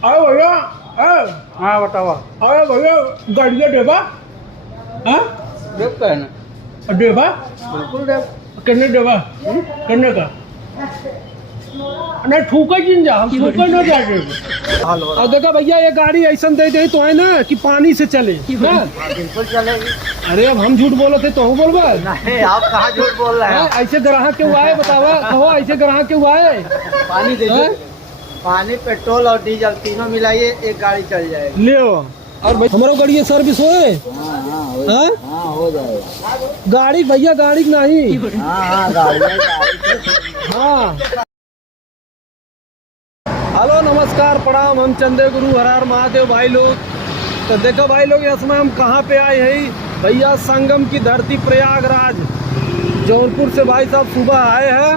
अरे भैया हाँ बतावा। अरे भैया गाड़ी का डेबा हाँ डेब का है ना? डेबा बिल्कुल डेब। कितने डेबा कितने का नहीं ठूका जिन जा हम ठूका ना जाए। और देखा भैया ये गाड़ी ऐसा दे दे तो है ना कि पानी से चले ना बिल्कुल चलेगी। अरे अब हम झूठ बोले थे तो हम बोलबा नहीं आप कहाँ झूठ बोल रहे हैं? ऐसे ग्राहक क्यों आए बतावा कहो ऐसे ग्राहक क्यों आए। पानी दे दो। पानी पेट्रोल और डीजल तीनों मिलाइए एक गाड़ी चल जाएगी। ले और भाई हमारा गाड़ी सर्विस होए हाँ हो जाएगा। गाड़ी भैया गाड़ी नहीं हाँ गाड़ी हाँ। हेलो नमस्कार प्रणाम हम चंदे गुरु हर हर महादेव भाई लोग। तो देखो भाई लोग इस समय हम कहाँ पे आए हैं भैया संगम की धरती प्रयागराज जौनपुर से भाई साहब सुबह आए हैं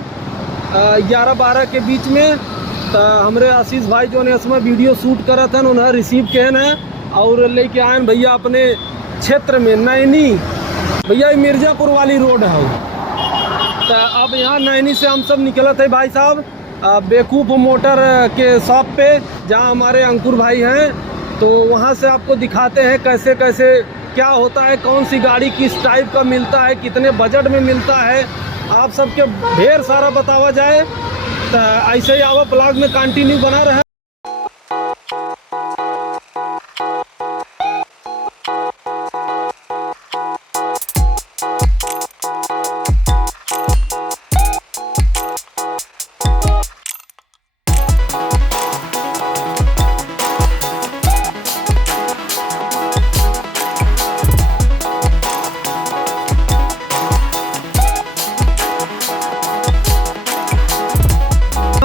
11-12 के बीच में। तो हमारे आशीष भाई जो ने इसमें वीडियो शूट करा था उन्हें रिसीव किए हैं और लेके आए भैया अपने क्षेत्र में नैनी भैया मिर्जापुर वाली रोड है। तो अब यहाँ नैनी से हम सब निकले थे भाई साहब बेवकूफ़ मोटर के शॉप पे जहाँ हमारे अंकुर भाई हैं। तो वहाँ से आपको दिखाते हैं कैसे कैसे क्या होता है, कौन सी गाड़ी किस टाइप का मिलता है, कितने बजट में मिलता है, आप सबके ढेर सारा बतावा जाए। तो ऐसे ही आवा ब्लॉग में कंटिन्यू बना रहे।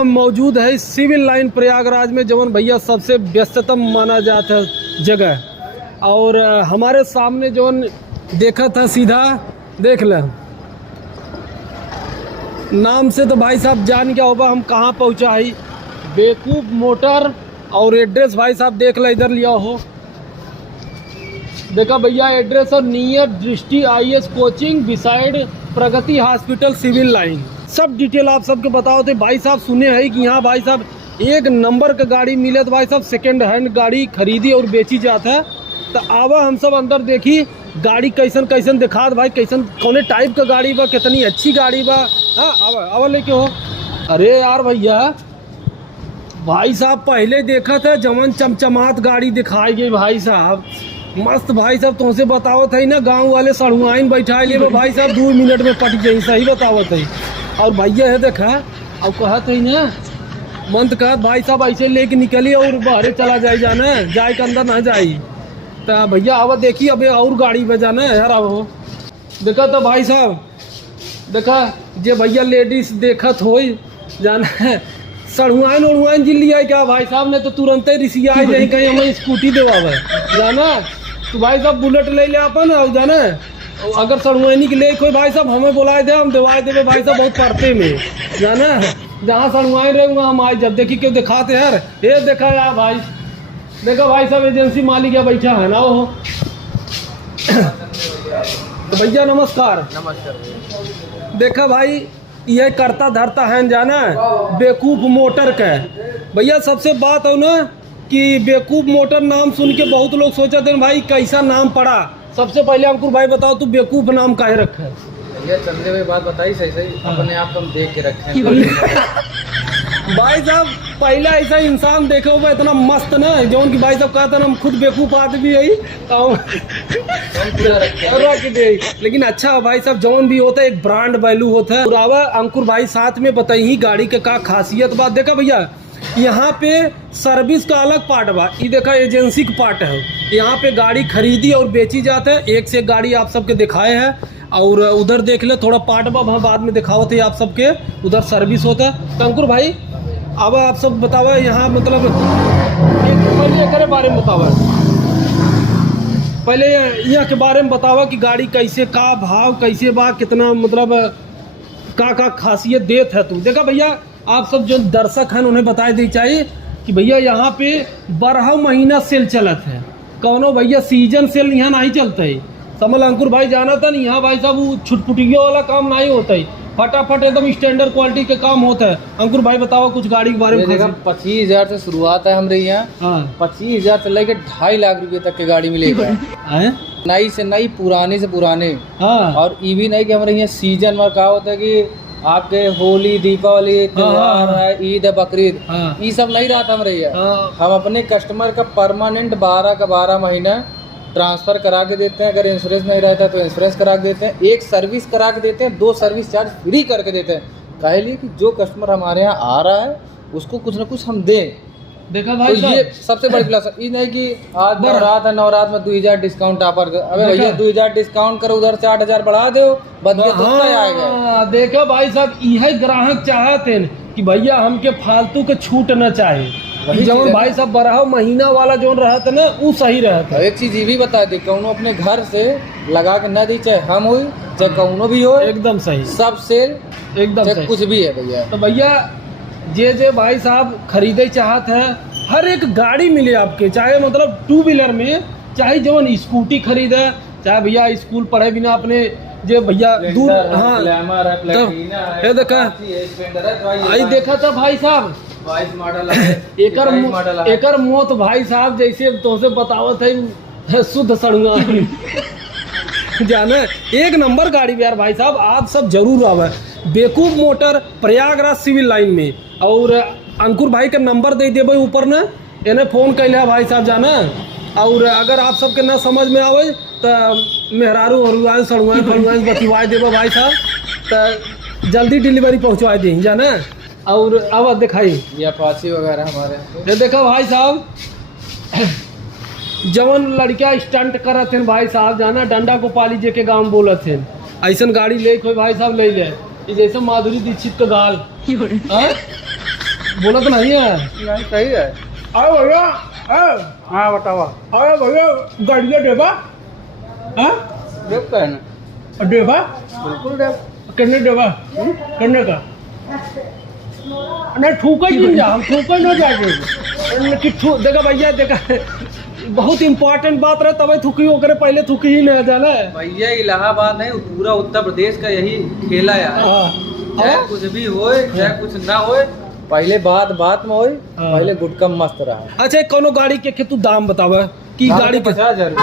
मौजूद है सिविल लाइन प्रयागराज में जवन भैया सबसे व्यस्ततम माना जाता है जगह। और हमारे सामने जो देखा था सीधा देख ले नाम से तो भाई साहब जान क्या होगा हम कहाँ पहुँचा है बेवकूफ़ मोटर। और एड्रेस भाई साहब देख ले इधर लिया हो देखा भैया एड्रेस और नियर दृष्टि IAS कोचिंग बिसाइड प्रगति हॉस्पिटल सिविल लाइन सब डिटेल आप सबके बताओ थे। भाई साहब सुने हैं कि यहाँ भाई साहब एक नंबर का गाड़ी मिले तो भाई साहब सेकेंड हैंड गाड़ी खरीदी और बेची जाता है। तो आवा हम सब अंदर देखी गाड़ी कैसन कैसन दिखा भाई कैसन कौने टाइप का गाड़ी बा कितनी अच्छी गाड़ी बा। हाँ आवा आवा लेके हो। अरे यार भैया भाई साहब पहले देखा था जमन चमचमात गाड़ी दिखाई गई भाई साहब मस्त। भाई साहब तुमसे बताओ थे ना गांव वाले सड़ुआइन बैठा लिए भाई साहब 2 मिनट में पट जाई सही बताओ थे। और भैया है देखा अब कहते ही ना मन तो कहत भाई साहब ऐसे लेके निकली और बाहर चला जाए जाना जाए के अंदर ना जाई। तो भैया आवा देखी अब और गाड़ी बजाना है यार। अब देखा तो भाई साहब देखा जे भैया लेडीज देखत हो जाना है सड़ुआइन उड़ुआइन जिल लिया क्या भाई साहब ने तो तुरंत ही रिसिया नहीं कहीं हमें स्कूटी देवा जाना। तो भाई साहब बुलेट ले ले अपन और जाना अगर सड़ुआनी के लिए कोई भाई साहब हमें बुलाए दे हम दिवाए देवे भाई साहब बहुत पड़ते में जाना जहाँ सड़ुआई रहे वहाँ हम आए जब देखी क्यों दिखाते यार। ये देखा यार भाई देखा भाई साहब एजेंसी मालिक या बैठा है ना वो। तो भैया नमस्कार। नमस्कार। देखा भाई यह करता धरता है जाना बेवकूफ़ मोटर का भैया सबसे बात हो ना कि बेवकूफ़ मोटर नाम सुन के बहुत लोग सोचते हैं भाई कैसा नाम पड़ा। सबसे पहले अंकुर भाई बताओ तू बेवकूफ़ नाम काहे रखा है? ये चंदे में बात बताई सही सही अपने आप हम देख के रखे हैं। भाई साहब पहला ऐसा इंसान देखे हुआ इतना मस्त ना जौन की भाई साहब कहते ना हम खुद बेवकूफ़ आदमी है लेकिन अच्छा भाई साहब जौन भी होता है एक ब्रांड वैल्यू होता है। पुरावा अंकुर भाई साथ में बताई गाड़ी के का खासियत बात देखा भैया यहाँ पे सर्विस का अलग पार्ट बा ये देखा एजेंसी का पार्ट है। यहाँ पे गाड़ी खरीदी और बेची जाता है एक से एक गाड़ी आप सबके दिखाए हैं। और उधर देख ले थोड़ा पार्ट बा वहाँ बाद में दिखावत है आप सबके उधर सर्विस होता है। तो अंकुर भाई अब आप सब बतावा यहाँ मतलब पहले बारे में बतावा पहले यहाँ के बारे में बतावा कि गाड़ी कैसे का भाव कैसे बा कितना मतलब का खासियत देत है तू। देखा भैया आप सब जो दर्शक हैं उन्हें बताए दी चाहिए कि भैया यहाँ पे 12 महीना सेल चलत है। कौनो भैया सीजन सेल यहाँ नहीं चलता है समझ अंकुर भाई जाना था नहीं, यहाँ भाई साहब वो छुटपुटियों वाला काम नहीं होता है, फटाफट एकदम स्टैंडर्ड क्वालिटी के काम होता है। अंकुर भाई बताओ कुछ गाड़ी के बारे में। देखा 25,000 से शुरुआत है हमारे यहाँ। हाँ 25,000 से लेके 2.5 लाख रुपए तक की गाड़ी मिलेगी, नई से नई, पुराने से पुराने। हाँ और ये भी नहीं कि हमारे यहाँ सीजन में क्या होता है कि आपके होली, दीपावली, त्योहार है, ईद है, बकरीद, हाँ। ये सब नहीं रहा था हमारे यहाँ। हाँ हम अपने कस्टमर का परमानेंट 12 का 12 महीना ट्रांसफर करा के देते हैं। अगर इंश्योरेंस नहीं रहता तो इंश्योरेंस करा के देते हैं, एक सर्विस करा के देते हैं, 2 सर्विस चार्ज फ्री करके देते हैं। काहे लिए कि जो कस्टमर हमारे यहाँ आ रहा है उसको कुछ ना कुछ हम दें। देखा तो भाई ये साहब, सबसे बड़ी प्लस है। ये नहीं कि आज नवरात है, नवरात में 2,000 डिस्काउंट ऑफर कर, अबे भैया 2,000 डिस्काउंट करो, उधर से 8,000 बढ़ा दो, बंदिया तो आ गया। हाँ, देखो भाई साहब, यही ग्राहक चाहते हैं कि भैया हमके फालतू के छूट न चाहे। वही जब चीज़ है भाई साहब 12 महीना वाला जो रहता ना वो सही रहता। एक चीज ये भी बता दी, कौनो अपने घर से लगा के न दी, चाहे हम हुई चाहे कौनो भी हो, एकदम सही, सब सेल, एकदम चाहे सही। कुछ भी है भैया। तो भैया जे भाई साहब खरीदे चाहत है, हर एक गाड़ी मिले आपके, चाहे मतलब 2 व्हीलर में, चाहे जो स्कूटी खरीदे, चाहे भैया स्कूल पढ़े बिना अपने जे भैया दूर। हाँ ग्लैमर है, प्लैटिना है, ये देखा, स्प्लेंडर है, आई देखा था भाई साहब 22 मॉडल है, एकर 21 मॉडल है। एकर मौत भाई साहब जैसे तुमसे बतावत है शुद्ध सड़ुआ जाना। एक नंबर गाड़ी यार भाई साहब, आप सब जरूर आवे बेकूफ मोटर प्रयागराज सिविल लाइन में। और अंकुर भाई का नंबर दे देवे ऊपर न, इन्हें फ़ोन कैले भाई साहब जाना। और अगर आप सबके ना समझ में आवे तो मेहरारू हरुआन सड़ुआन फरुआन बतिवा देवे भाई साहब, तो जल्दी डिलीवरी पहुँचवा दें जाना। और अब दिखाई ये अपाची वगैरह हमारे, ये देखो भाई साहब, जवन लड़किया स्टंट करत हैं भाई साहब जाना, डंडा को पाली जे के गाँव बोलत हैं, ऐसन गाड़ी ले कोई भाई साहब ले ले। ये जैसे माधुरी दीक्षित का गाल बोलत नहीं है। नहीं सही है। अरे भैया, हाँ बतावा, अरे भैया गाड़िया देवा, देव का है ना, देवा बिल्कुल देव। करने देवा करने का नहीं, ठूका ही नहीं जा, हम ठूका न जाके कि देखा भैया, देखा बहुत इम्पोर्टेंट बात रहे, तब थूकी होकर पहले थूकी ही नहीं जाना है भैया। इलाहाबाद नहीं, पूरा उत्तर प्रदेश का यही खेला यार। चाहे कुछ भी हो, चाहे कुछ ना हो, पहले बात में हो, पहले गुटका मस्त रहा। अच्छा कोनो गाड़ी के तू दाम बतावा कि गाड़ी के 50,000 है।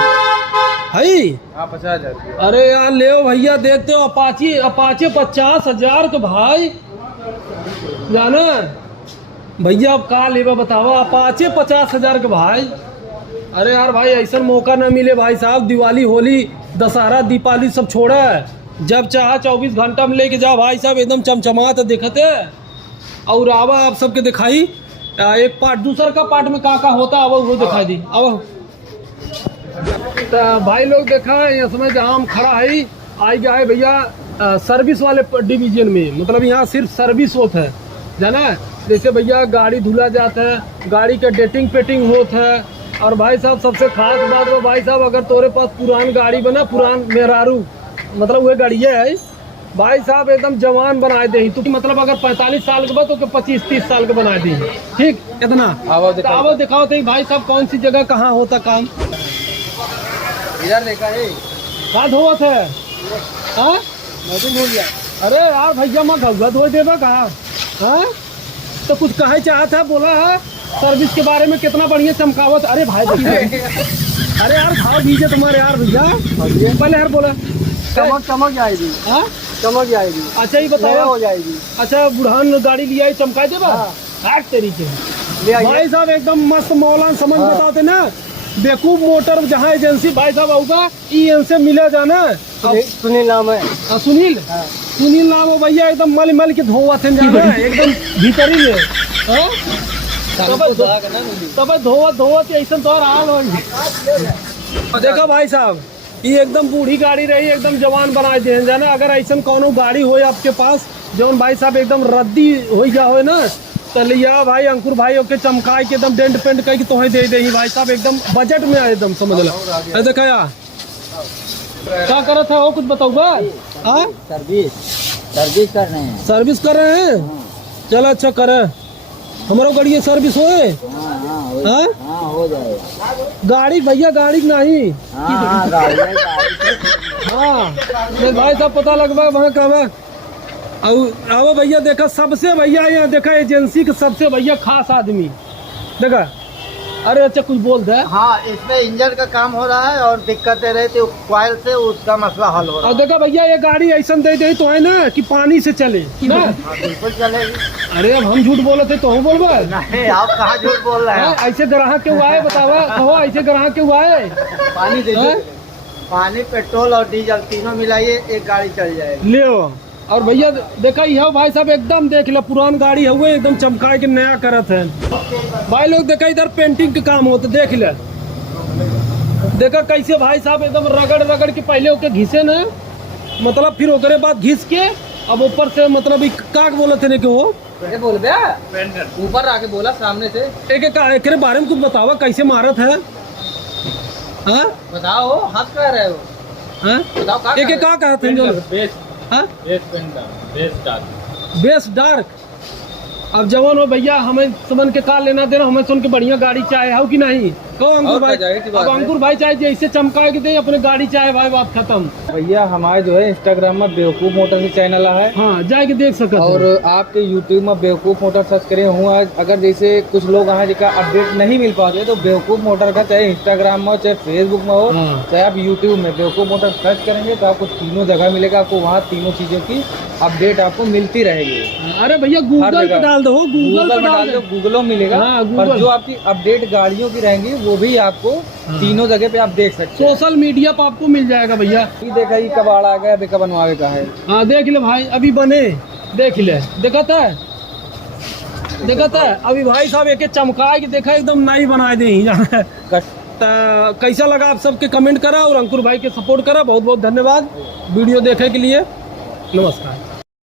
हाँ 50,000। अरे यार ले भैया, देखते हो अपाची 50,000 के भाई जाना भैया। अब का लेवा बतावा, अपाचे 50,000 के भाई। अरे यार भाई ऐसा मौका ना मिले भाई साहब, दिवाली, होली, दशहरा, दीपावली सब छोड़ा है, जब चाह 24 घंटा में लेके जाओ भाई साहब, एकदम चमचमात दिखते। और आवा आप सबके दिखाई एक पार्ट, दूसर का पार्ट में का होता है वो दिखाई दी। अब तो भाई लोग देखा है इसमें जहाँ हम खड़ा है, आई गया है भैया सर्विस वाले डिवीजन में। मतलब यहाँ सिर्फ सर्विस होता है जाना, जैसे भैया गाड़ी धुला जाता है, गाड़ी का डेटिंग पेटिंग होता है। और भाई साहब सबसे खास बात वो भाई साहब, अगर तोरे पास पुरान गाड़ी बना, पुरान मेहरारू मतलब वह गाड़ी है भाई साहब, एकदम जवान बनाए दे तू। मतलब अगर 45 साल के बाद तो 25-30 साल के बनाए दी, ठीक इतना। आवाज दिखाओ तो भाई साहब कौन सी जगह कहाँ होता काम, इधर देखा है बात होत है। हाँ मैं तो भूल गया। अरे यार भैया मैं गलत हो देवा कहा। हाँ तो कुछ कहे चाहता है, बोला है सर्विस के बारे में कितना बढ़िया चमकावत। अरे भाई अरे यार भाव दीजिए तुम्हारे यार भैया, पहले यार बोला चमक जाएगी। हाँ चमक जाएगी। अच्छा ये बताओ हो जाएगी। अच्छा बुढ़ान गाड़ी लिया चमका देवा। हाँ तरीके भाई साहब एकदम मस्त मौलान समझ बताते ना। बेकूफ मोटर जहाँ एजेंसी भाई साहब होगा इनसे मिले जाना। सुनील नाम है। सुनील, सुनील नाम हो भैया, एकदम मल मल के धोवा थे जाना एकदम भीतरी में। तब धोवा ऐसा तो हाल हो। देखा भाई साहब ये एकदम बूढ़ी गाड़ी रही, एकदम जवान बना दे जाना। अगर ऐसा कोनो गाड़ी हो आपके पास जौन भाई साहब एकदम रद्दी हो गया हो ना, तो लिया भाई अंकुर भाई ओके चमकाए के एकदम डेंट पेंट करके तोहे दे दे भाई साहब, एकदम बजट में एकदम समझ ला। देखा यार क्या कर रहा था वो, कुछ बताऊंगा। हाँ सर्विस कर रहे हैं। सर्विस कर रहे हैं, चलो अच्छा करे हमारा गाड़ी सर्विस होए। हाँ? हाँ हो जाएगा। गाड़ी भैया गाड़ी नहीं। हाँ गाड़ी हाँ तो भाई साहब पता लगवा वहाँ का अब भैया देखा सबसे भैया यहाँ देखा एजेंसी के सबसे भैया खास आदमी देखा। अरे अच्छा कुछ बोल दे। हाँ इसमें इंजन का काम हो रहा है और दिक्कतें रहती है क्वाइल से, उसका मसला हल हो रहा और है। देखा भैया ये गाड़ी ऐसा दे दे तो है ना कि पानी से चले ना। हाँ, बिल्कुल चलेगी। अरे अब हम झूठ बोले थे तो हम बोलबा नहीं आप कहाँ झूठ बोल रहे हैं। ऐसे ग्राहक क्यों आए बतावा कहो ऐसे ग्राहक क्यों आए। पानी दे हाँ? पानी पेट्रोल और डीजल तीनों मिलाइए एक गाड़ी चल जाएगी। ले और भैया देखा यह भाई साहब एकदम देख लो पुरान गाड़ी हुए एकदम चमका के नया करत है। भाई लोग देखा इधर पेंटिंग के काम होता देख ले। देखा कैसे भाई साहब एकदम रगड़ रगड़ के पहले ओके घिसे न मतलब फिर ओकरे बाद घिस के अब ऊपर से मतलब का बोले थे कि वो ये बोल बे ऊपर आके बोला सामने से। एक बारे में कुछ बतावा कैसे मारत है। हाँ बताओ हाथ कह रहे हो। हाँ बताओ का एक का कहते हैं हाँ बेस डार्क। अब जवान हो भैया हमें समझ के का लेना देना, हमें सुन के बढ़िया गाड़ी चाहे हो कि नहीं कहो अंकुर भाई। अब अंकुर भाई चाहे जैसे चमका के दे अपने गाड़ी चाहे भाई बात खत्म। भैया हमारे जो है इंस्टाग्राम में बेवकूफ मोटर से चैनल है हाँ जाके देख सकते और आपके यूट्यूब में बेवकूफ मोटर सर्च करे हुआ। अगर जैसे कुछ लोग हैं जिनका अपडेट नहीं मिल पाते तो बेवकूफ मोटर का चाहे इंस्टाग्राम में हो चाहे फेसबुक में हो हाँ। चाहे आप यूट्यूब में बेवकूफ मोटर सर्च करेंगे तो आपको तीनों जगह मिलेगा। आपको वहाँ तीनों चीजों की अपडेट आपको मिलती रहेगी। अरे भैया हर गूगल पे जगह। डाल दो गूगल में डाल दो गूगलों में मिलेगा। हाँ, और गूगल। जो आपकी अपडेट गाड़ियों की रहेंगी वो भी आपको तीनों जगह पे आप देख सकते हैं। सोशल मीडिया पर आपको मिल जाएगा भैया। ये देखा ये कबाड़ आ गया अभी का बनवावे का है। हाँ देख ले भाई अभी बने देख ले देखा था अभी भाई साहब एक चमका के देखा एकदम नई बना दे कैसा लगा आप सबके कमेंट करा और अंकुर भाई के सपोर्ट करा। बहुत बहुत धन्यवाद वीडियो देखने के लिए। नमस्कार।